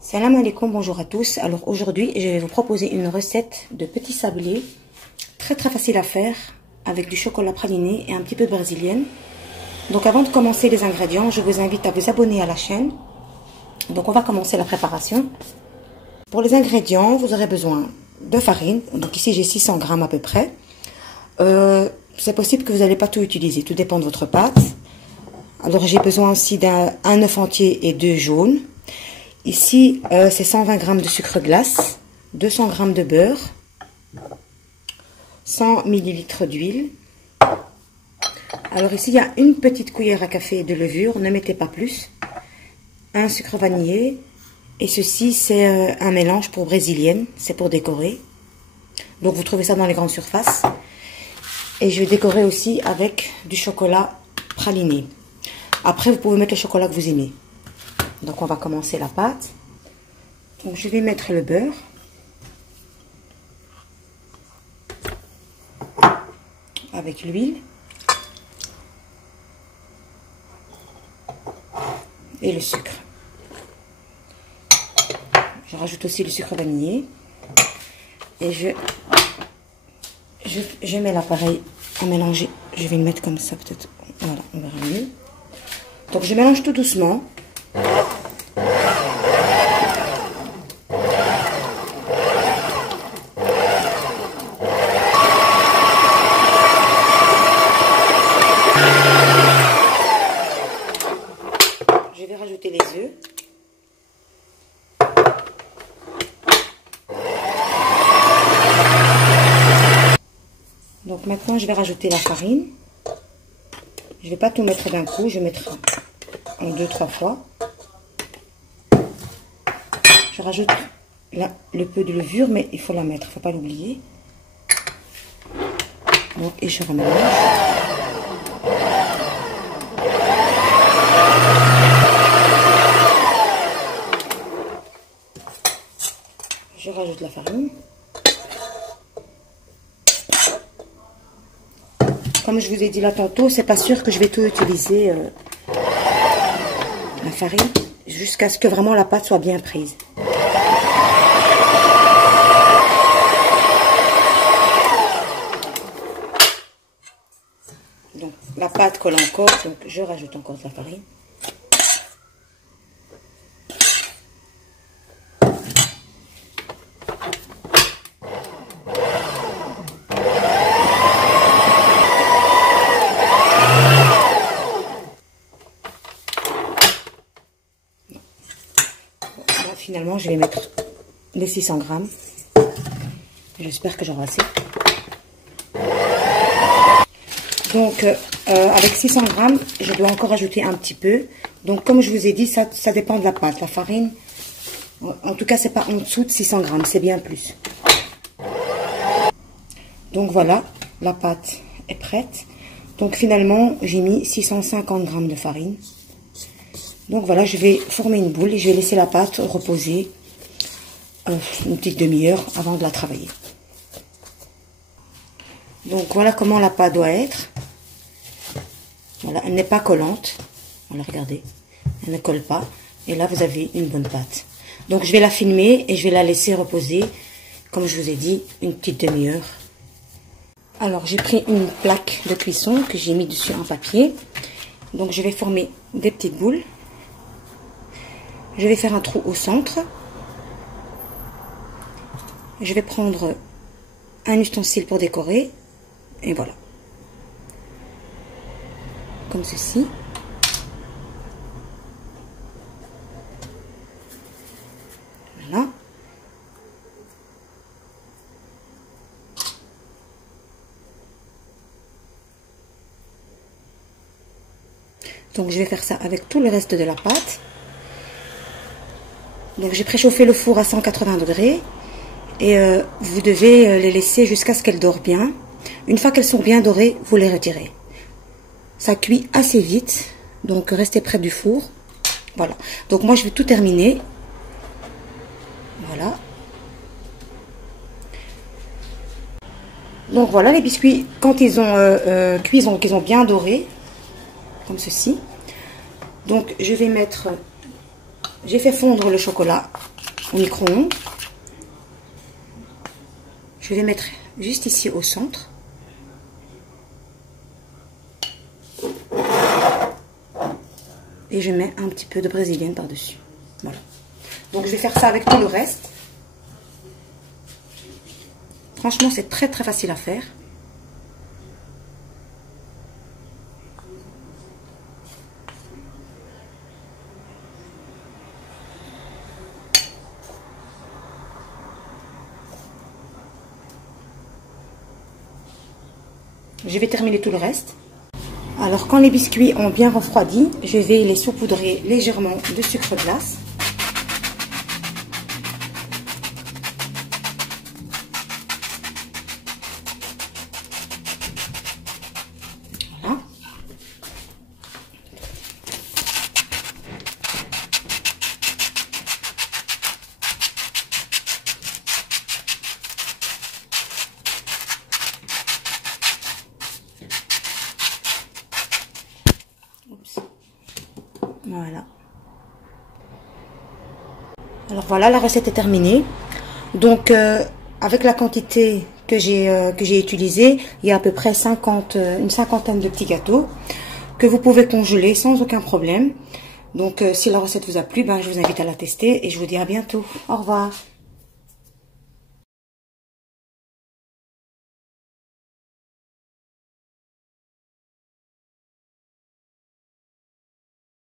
Salam alaikum, bonjour à tous. Alors aujourd'hui, je vais vous proposer une recette de petits sablés très facile à faire avec du chocolat praliné et un petit peu de brésilienne. Donc avant de commencer les ingrédients, je vous invite à vous abonner à la chaîne. Donc on va commencer la préparation. Pour les ingrédients, vous aurez besoin de farine. Donc ici j'ai 600 grammes à peu près. C'est possible que vous n'allez pas tout utiliser, tout dépend de votre pâte. Alors j'ai besoin aussi d'un œuf entier et 2 jaunes. Ici, c'est 120 g de sucre glace, 200 g de beurre, 100 ml d'huile. Alors ici, il y a une petite cuillère à café de levure, ne mettez pas plus. Un sucre vanillé. Et ceci, c'est un mélange pour brésilienne, c'est pour décorer. Donc vous trouvez ça dans les grandes surfaces. Et je vais décorer aussi avec du chocolat praliné. Après, vous pouvez mettre le chocolat que vous aimez. Donc on va commencer la pâte. Donc je vais mettre le beurre. Avec l'huile. Et le sucre. Je rajoute aussi le sucre vanillé. Et je mets l'appareil à mélanger. Je vais le mettre comme ça peut-être. Voilà, on verra mieux. Donc je mélange tout doucement. Je vais rajouter les œufs. Donc maintenant je vais rajouter la farine. Je ne vais pas tout mettre d'un coup, je vais mettre en 2-3 fois. Je rajoute là le peu de levure, mais il faut la mettre, il ne faut pas l'oublier. Donc, et je remélange. Je rajoute la farine. Comme je vous ai dit là tantôt, c'est pas sûr que je vais tout utiliser la farine jusqu'à ce que vraiment la pâte soit bien prise. Donc la pâte colle encore, donc je rajoute encore de la farine. Finalement, je vais mettre les 600 grammes. J'espère que j'aurai assez. Donc, avec 600 grammes, je dois encore ajouter un petit peu. Donc, comme je vous ai dit, ça dépend de la pâte. La farine, en tout cas, c'est pas en dessous de 600 grammes, c'est bien plus. Donc, voilà, la pâte est prête. Donc, finalement, j'ai mis 650 grammes de farine. Donc voilà, je vais former une boule et je vais laisser la pâte reposer une petite demi-heure avant de la travailler. Donc voilà comment la pâte doit être. Voilà, elle n'est pas collante. Voilà, regardez, elle ne colle pas. Et là, vous avez une bonne pâte. Donc je vais la filmer et je vais la laisser reposer, comme je vous ai dit, une petite demi-heure. Alors j'ai pris une plaque de cuisson que j'ai mis dessus en papier. Donc je vais former des petites boules. Je vais faire un trou au centre. Je vais prendre un ustensile pour décorer. Et voilà. Comme ceci. Voilà. Donc je vais faire ça avec tout le reste de la pâte. Donc j'ai préchauffé le four à 180 degrés et vous devez les laisser jusqu'à ce qu'elles dorent bien. Une fois qu'elles sont bien dorées, vous les retirez. Ça cuit assez vite, donc restez près du four. Voilà. Donc moi je vais tout terminer. Voilà. Donc voilà les biscuits, quand ils ont cuit, qu'ils ont bien doré, comme ceci. Donc je vais mettre j'ai fait fondre le chocolat au micro-ondes. Je vais mettre juste ici au centre. Et je mets un petit peu de brésilienne par-dessus. Voilà. Donc je vais faire ça avec tout le reste. Franchement, c'est très très facile à faire. Je vais terminer tout le reste. Alors quand les biscuits ont bien refroidi, je vais les saupoudrer légèrement de sucre glace. Voilà. Voilà. Alors voilà, la recette est terminée. Donc avec la quantité que j'ai utilisée, il y a à peu près une cinquantaine de petits gâteaux que vous pouvez congeler sans aucun problème. Donc si la recette vous a plu, ben, je vous invite à la tester et je vous dis à bientôt. Au revoir.